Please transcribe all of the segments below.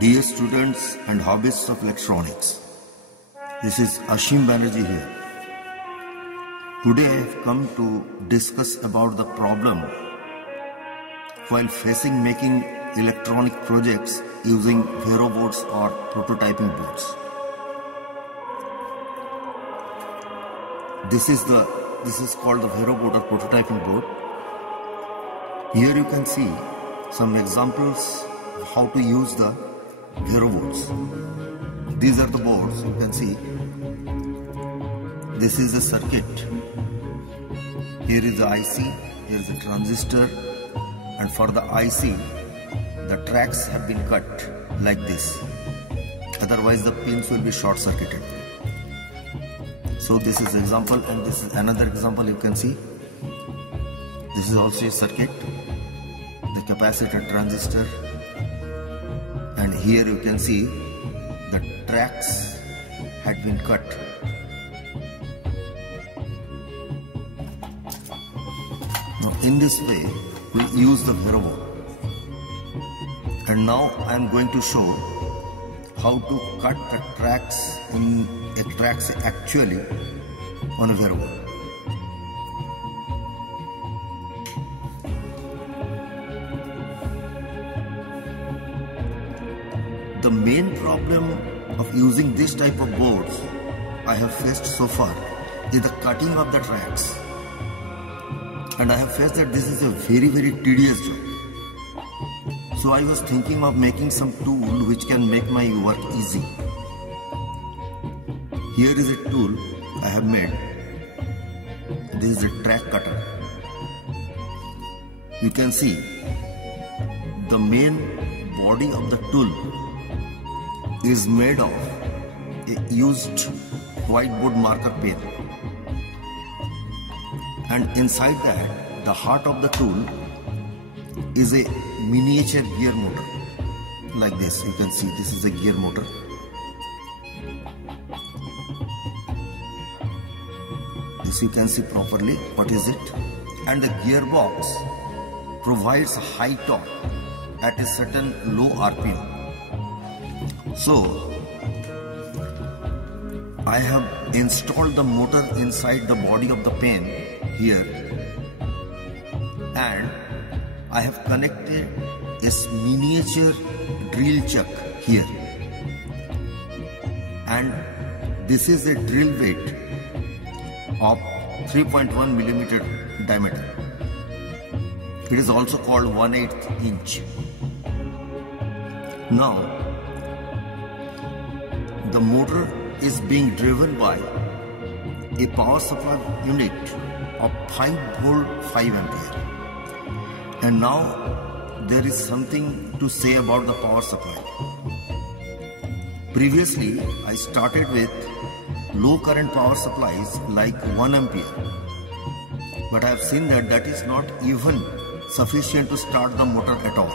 Dear students and hobbyists of electronics, this is Ashim Banerjee here. Today I have come to discuss about the problem while facing making electronic projects using Vero boards or prototyping boards. This is called the Vero board or prototyping board. Here you can see some examples of how to use the Vero boards. These are the boards, you can see. This is the circuit. Here is the IC, here is a transistor, and for the IC, the tracks have been cut like this. Otherwise the pins will be short circuited. So this is example, and this is another example you can see. This is also a circuit, the capacitor, transistor, and here you can see the tracks had been cut. Now in this way we use the Vero board, and now I am going to show how to cut the tracks actually on a Vero board. The main problem of using this type of boards I have faced so far is the cutting of the tracks, and I have faced that this is a very tedious job. So I was thinking of making some tool which can make my work easy. Here is a tool I have made. This is a track cutter. You can see the main body of the tool is made of a used whiteboard marker pen, and inside that the heart of the tool is a miniature gear motor like this. You can see this is a gear motor. This you can see properly what is it, and the gearbox provides high torque at a certain low RPM. So I have installed the motor inside the body of the pen here, and I have connected a miniature drill chuck here, and this is a drill bit of 3.1 millimeter diameter. It is also called 1/8 inch. Now the motor is being driven by a power supply unit of 5 volt 5 ampere. And now there is something to say about the power supply. Previously I started with low current power supplies like 1 ampere, but I have seen that that is not even sufficient to start the motor at all.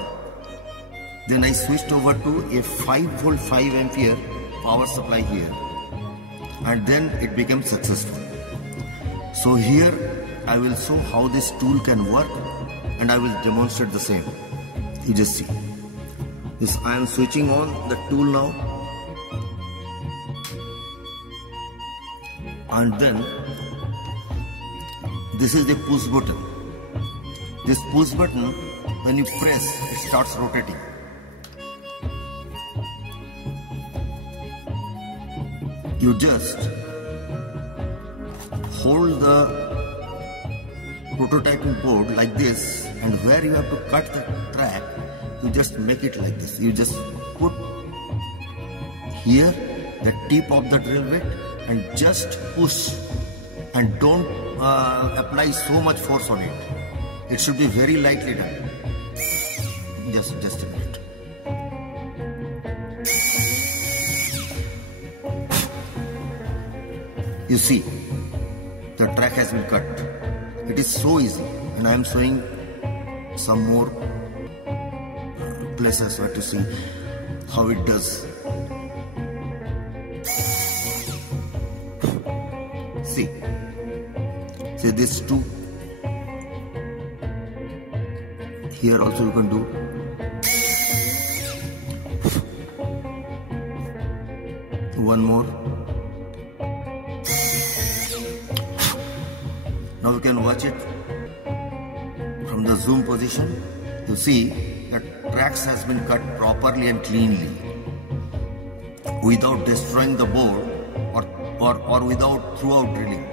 Then I switched over to a 5 volt 5 ampere power supply here, and then it became successful. So here I will show how this tool can work, and I will demonstrate the same. You just see this. I am switching on the tool now, and then this is the push button. This push button, when you press, it starts rotating. You just hold the prototyping board like this, and where you have to cut the track, you just make it like this. You just put here the tip of the drill bit and just push, and don't apply so much force on it. It should be very lightly done. Just a minute. You see, the track has been cut. It is so easy, and I am showing some more places where to see how it does. See this too. Here also you can do. One more. Now you can watch it from the zoom position. You see that tracks has been cut properly and cleanly without destroying the board or without throughout drilling.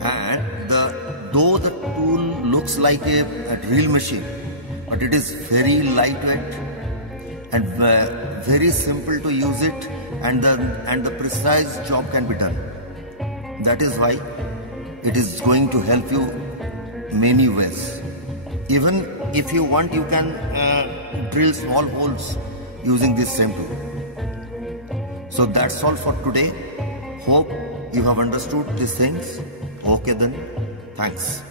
And though the tool looks like a drill machine, but it is very lightweight and very simple to use it, and the precise job can be done. That is why it is going to help you many ways. Even if you want, you can drill small holes using this same tool. So that's all for today. Hope you have understood these things. Okay then, thanks.